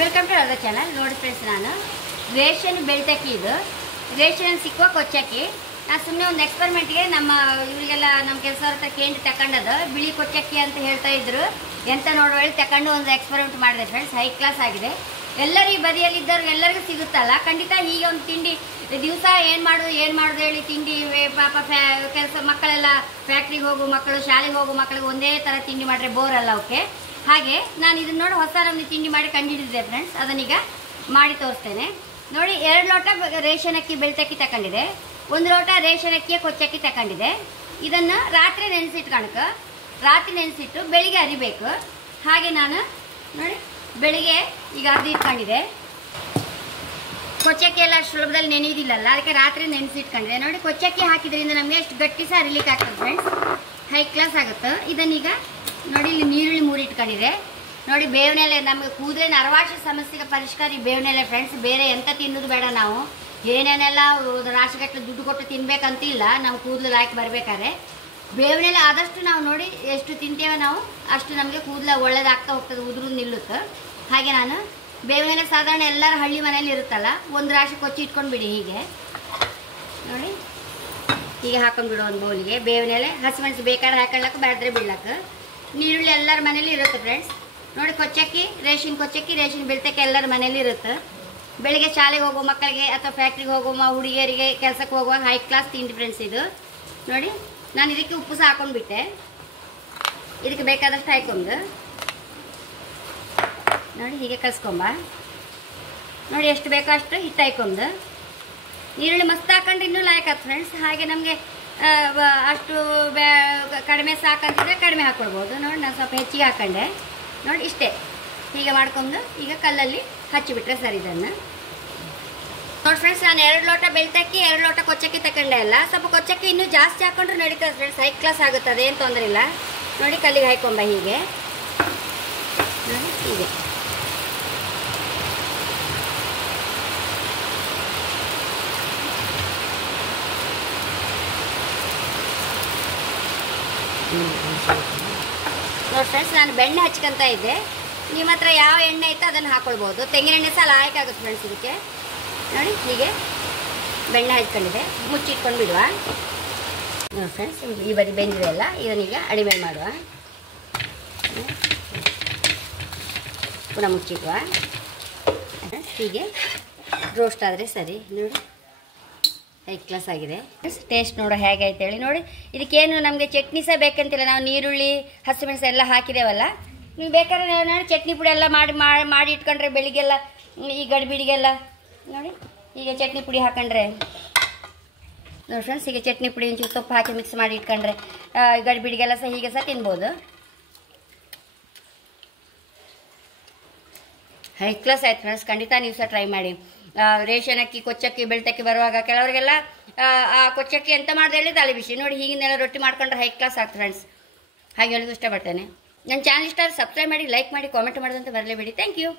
Welcome to our channel. ನೋಡಿ friends, ನಾನು ration ಬೆಳ್ತಕ್ಕಿ, ಇದು ರೇಷನ್ ಸಿಕ್ಕುವ ಕೊಚ್ಚಕ್ಕಿ. ನಾನು ಸುಮ್ಮನೆ ಒಂದು ಎಕ್ಸ್ಪರಿಮೆಂಟ್ಗೆ ಇವರಿಗೆಲ್ಲ ನಮ್ಮ ಕೆಲಸವ್ರ ಹತ್ರ ಕೇಂದ್ರ ತಗೊಂಡದು ಬಿಳಿ ಕೊಚ್ಚಕ್ಕಿ ಅಂತ ಹೇಳ್ತಾ ಇದ್ರು. ಎಂತ ನೋಡುವ ತಗೊಂಡು ಒಂದು ಎಕ್ಸ್ಪರಿಮೆಂಟ್ ಮಾಡಿದೆ ಫ್ರೆಂಡ್ಸ್. ಹೈ ಕ್ಲಾಸ್ ಆಗಿದೆ. ಎಲ್ಲರೂ ಈ ಬದಿಯಲ್ಲಿದ್ದವ್ರಿಗೆ ಎಲ್ಲರಿಗೂ ಸಿಗುತ್ತಲ್ಲ, ಖಂಡಿತ ಹೀಗೆ ಒಂದು ತಿಂಡಿ ದಿವಸ ಏನು ಮಾಡೋದು ಹೇಳಿ ತಿಂಡಿ ಪಾಪ ಕೆಲಸ ಮಕ್ಕಳೆಲ್ಲ ಫ್ಯಾಕ್ಟ್ರಿಗೆ ಹೋಗು ಮಕ್ಕಳು, ಶಾಲೆಗೆ ಹೋಗು ಮಕ್ಕಳಿಗೆ ಒಂದೇ ಥರ ತಿಂಡಿ ಮಾಡಿದ್ರೆ ಬೋರ್ ಅಲ್ಲ ಓಕೆ. ಹಾಗೆ ನಾನು ಇದನ್ನ ನೋಡಿ ಹೊಸ ನಮ್ದು ತಿಂಡಿ ಮಾಡಿ ಕಂಡುಹಿಡಿದಿದ್ದೆ ಫ್ರೆಂಡ್ಸ್. ಅದನ್ನೀಗ ಮಾಡಿ ತೋರಿಸ್ತೇನೆ ನೋಡಿ. 2 ಲೋಟ ರೇಷನ್ ಅಕ್ಕಿ ಬೆಳ್ತಕ್ಕಿ ತಗೊಂಡಿದೆ, 1 ಲೋಟ ರೇಷನ್ ಅಕ್ಕಿಯ ಕೊಚ್ಚಕ್ಕಿ ತಗೊಂಡಿದೆ. ಇದನ್ನು ರಾತ್ರಿ ನೆನೆಸಿಟ್ಟು ಬೆಳಿಗ್ಗೆ ಅರಿಬೇಕು. ಹಾಗೆ ನಾನು ನೋಡಿ ಬೆಳಿಗ್ಗೆ ಈಗ ಅರ್ದು ಇಟ್ಕೊಂಡಿದೆ. ಕೊಚ್ಚಕ್ಕಿ ಎಲ್ಲ ಸುಲಭದಲ್ಲಿ ನೆನೆಯೋದಿಲ್ಲಲ್ಲ, ಅದಕ್ಕೆ ರಾತ್ರಿ ನೆನೆಸಿಟ್ಕೊಂಡಿದೆ. ನೋಡಿ ಕೊಚ್ಚಕ್ಕಿ ಹಾಕಿದ್ರಿಂದ ನಮಗೆ ಎಷ್ಟು ಗಟ್ಟಿ ಸಹ ಅರಿಲಿಕ್ಕೆ ಆಗ್ತದೆ ಫ್ರೆಂಡ್ಸ್. ಹೈ ಕ್ಲಾಸ್ ಆಗುತ್ತೆ. ಇದನ್ನೀಗ ನೋಡಿ ಇಲ್ಲಿ ನೀರುಳ್ಳಿ 3 ಇಟ್ಕೊಂಡಿದೆ. ನೋಡಿ ಬೇವಿನೆಲೆ, ನಮಗೆ ಕೂದಲಿನ ಅರವಾಸಿ ಸಮಸ್ಯೆಗೆ ಪರಿಷ್ಕಾರ ಈ ಬೇವಿನೆಲೆ ಫ್ರೆಂಡ್ಸ್. ಬೇರೆ ಎಂತ ತಿನ್ನೋದು ಬೇಡ, ನಾವು ಏನೇನೆಲ್ಲ ರಾಶಿಗಟ್ಟಲೆ ದುಡ್ಡು ಕೊಟ್ಟು ತಿನ್ಬೇಕಂತಿಲ್ಲ. ನಾವು ಕೂದಲು ಹಾಕಿ ಬರ್ಬೇಕಾದ್ರೆ ಬೇವಿನೆಲೆ ಆದಷ್ಟು ನಾವು ನೋಡಿ ಎಷ್ಟು ತಿಂತೇವೆ ನಾವು ಅಷ್ಟು ನಮಗೆ ಕೂದಲು ಒಳ್ಳೇದಾಗ್ತಾ ಹೋಗ್ತದೆ, ಉದುರು ನಿಲ್ಲುತ್ತೆ. ಹಾಗೆ ನಾನು ಬೇವಿನೆಲೆ ಸಾಧಾರಣ ಎಲ್ಲರ ಹಳ್ಳಿ ಮನೇಲಿ ಇರುತ್ತಲ್ಲ, ಒಂದು ರಾಶಿ ಕೊಚ್ಚಿ ಇಟ್ಕೊಂಡು ಬಿಡಿ. ಹೀಗೆ ನೋಡಿ ಹೀಗೆ ಹಾಕೊಂಡ್ಬಿಡು ಒಂದು ಬೌಲಿಗೆ. ಬೇವಿನೆಲೆ, ಹಸಿಮೆಣಸು ಬೇಕಾದ್ರೆ ಹಾಕೊಳ್ಳಕ್ಕೆ, ಬೇಡ್ರೆ ಬಿಡ್ಲಕ್ಕೆ. ನೀರುಳ್ಳಿ ಎಲ್ಲರ ಮನೇಲಿ ಇರುತ್ತೆ ಫ್ರೆಂಡ್ಸ್. ನೋಡಿ ಕೊಚ್ಚಕ್ಕಿ, ರೇಷನ್ ಬೆಳ್ತಕ್ಕಿ ಎಲ್ಲರ ಮನೇಲಿ ಇರುತ್ತೆ. ಬೆಳಿಗ್ಗೆ ಶಾಲೆಗೆ ಹೋಗೋ ಮಕ್ಕಳಿಗೆ ಅಥವಾ ಫ್ಯಾಕ್ಟ್ರಿಗೆ ಹೋಗೋ ಹುಡುಗಿಯರಿಗೆ ಕೆಲಸಕ್ಕೆ ಹೋಗುವಾಗ ಹೈ ಕ್ಲಾಸ್ ತಿಂಡಿ ಫ್ರೆಂಡ್ಸ್ ಇದು. ನೋಡಿ ನಾನು ಇದಕ್ಕೆ ಉಪ್ಪು ಸಹ ಹಾಕೊಂಡ್ಬಿಟ್ಟೆ. ಇದಕ್ಕೆ ಬೇಕಾದಷ್ಟು ಹಾಕೊಂಡು ನೋಡಿ ಹೀಗೆ ಕಲ್ಸ್ಕೊಂಬ. ನೋಡಿ ಎಷ್ಟು ಬೇಕೋ ಅಷ್ಟು ಹಿಟ್ಟು ಹಾಕೊಂಡು, ನೀರುಳ್ಳಿ ಮಸ್ತ್ ಹಾಕೊಂಡ್ರೆ ಇನ್ನೂ ಲಾಯಕ್ ಫ್ರೆಂಡ್ಸ್. ಹಾಗೆ ನಮಗೆ ಅಷ್ಟು ಕಡಿಮೆ ಸಾಕಂತಿದ್ರೆ ಕಡಿಮೆ ಹಾಕ್ಕೊಳ್ಬೋದು. ನೋಡಿ ನಾನು ಸ್ವಲ್ಪ ಹೆಚ್ಚಿಗೆ ಹಾಕೊಂಡೆ. ನೋಡಿ ಇಷ್ಟೇ, ಹೀಗೆ ಮಾಡ್ಕೊಂಡು ಈಗ ಕಲ್ಲಲ್ಲಿ ಹಚ್ಚಿಬಿಟ್ರೆ ಸರಿ. ಇದನ್ನು ನೋಡಿ ಫ್ರೆಂಡ್ಸ್, ನಾನು 2 ಲೋಟ ಬೆಳ್ತಕ್ಕಿ 2 ಲೋಟ ಕೊಚ್ಚಕ್ಕಿ ತಗೊಂಡೆ ಅಲ್ಲ. ಸ್ವಲ್ಪ ಕೊಚ್ಚಕ್ಕಿ ಇನ್ನೂ ಜಾಸ್ತಿ ಹಾಕೊಂಡ್ರೆ ನಡೀತದೆ ಫ್ರೆಂಡ್ಸ್, ಹೈ ಕ್ಲಾಸ್ ಆಗುತ್ತೆ, ಅದೇನು ತೊಂದರೆ ಇಲ್ಲ. ನೋಡಿ ಕಲ್ಲಿಗೆ ಹಾಕೊಂಬ ಹೀಗೆ. ನೋಡಿ ಹೀಗೆ ನೋಡಿ ಫ್ರೆಂಡ್ಸ್, ನಾನು ಬೆಣ್ಣೆ ಹಚ್ಕೊಂತ ಇದ್ದೆ. ನಿಮ್ಮ ಹತ್ರ ಯಾವ ಎಣ್ಣೆ ಇತ್ತು ಅದನ್ನು ಹಾಕೊಳ್ಬೋದು. ತೆಂಗಿನ ಎಣ್ಣೆ ಸಹ ಲಾಯಕಾಗುತ್ತೆ ಫ್ರೆಂಡ್ಸ್ ಇದಕ್ಕೆ. ನೋಡಿ ಹೀಗೆ ಬೆಣ್ಣೆ ಹಚ್ಕೊಂಡಿದೆ, ಮುಚ್ಚಿಟ್ಕೊಂಡು ಬಿಡುವ. ನೋಡಿ ಫ್ರೆಂಡ್ಸ್, ಈ ಬದಿ ಬೆಂದಿದೆ ಅಲ್ಲ, ಇದನ್ನೀಗ ಅಡಿಮೆ ಮಾಡುವ. ಪುನಃ ಮುಚ್ಚಿಡುವ. ಹೀಗೆ ರೋಸ್ಟ್ ಆದರೆ ಸರಿ. ನೋಡಿ ಹೈ ಕ್ಲಾಸ್ ಆಗಿದೆ. ಟೇಸ್ಟ್ ನೋಡೋ ಹೇಗೆ ಆಯ್ತು ಹೇಳಿ. ನೋಡಿ ಇದಕ್ಕೇನು ನಮಗೆ ಚಟ್ನಿ ಸಹ ಬೇಕಂತಿಲ್ಲ, ನಾವು ನೀರುಳ್ಳಿ ಹಸಿಮೆಣಸು ಎಲ್ಲ ಹಾಕಿದೇವಲ್ಲ. ನೀವು ಬೇಕಾದ್ರೆ ನೋಡಿ ಚಟ್ನಿ ಪುಡಿ ಎಲ್ಲ ಮಾಡಿ ಇಟ್ಕೊಂಡ್ರೆ ಬೆಳಿಗ್ಗೆಲ್ಲ ಈ ಗಡಿಬಿಡಿಗೆಲ್ಲ ನೋಡಿ ಹೀಗೆ ಚಟ್ನಿ ಪುಡಿ ಹಾಕೊಂಡ್ರೆ ನೋಡಿ ಫ್ರೆಂಡ್ಸ್, ಹೀಗೆ ಚಟ್ನಿ ಪುಡಿ ಒಂಚೂರು ಸೊಪ್ಪು ಹಾಕಿ ಮಿಕ್ಸ್ ಮಾಡಿ ಇಟ್ಕೊಂಡ್ರೆ ಗಡಿಬಿಡಿಗೆಲ್ಲ ಸಹ ಹೀಗೆ ಸಹ ತಿನ್ಬೋದು. ಹೈ ಕ್ಲಾಸ್ ಆಯ್ತು ಫ್ರೆಂಡ್ಸ್, ಖಂಡಿತ ನೀವು ಸಹ ಟ್ರೈ ಮಾಡಿ. ರೇಷನ್ ಅಕ್ಕಿ, ಕೊಚ್ಚಕ್ಕಿ, ಬೆಳ್ತಕ್ಕಿ ಬರುವಾಗ ಕೆಲವರಿಗೆಲ್ಲ ಆ ಕೊಚ್ಚಕ್ಕಿ ಎಂತ ಮಾಡಿದೆ ಹೇಳಿ ತಲೆ ಬಿಸಿ. ನೋಡಿ ಹೀಗಿನೆಲ್ಲ ರೊಟ್ಟಿ ಮಾಡ್ಕೊಂಡ್ರೆ ಹೈ ಕ್ಲಾಸ್ ಆಗ್ತದೆ ಫ್ರೆಂಡ್ಸ್. ಹಾಗೆ ಹೇಳೋದು ಇಷ್ಟಪಡ್ತೇನೆ. ನನ್ನ ಚಾನಲ್ ಇಷ್ಟ ಆದರೆ ಸಬ್ಸ್ಕ್ರೈಬ್ ಮಾಡಿ, ಲೈಕ್ ಮಾಡಿ, ಕಾಮೆಂಟ್ ಮಾಡೋದಂತ ಬರಲೇಬೇಡಿ. Thank you.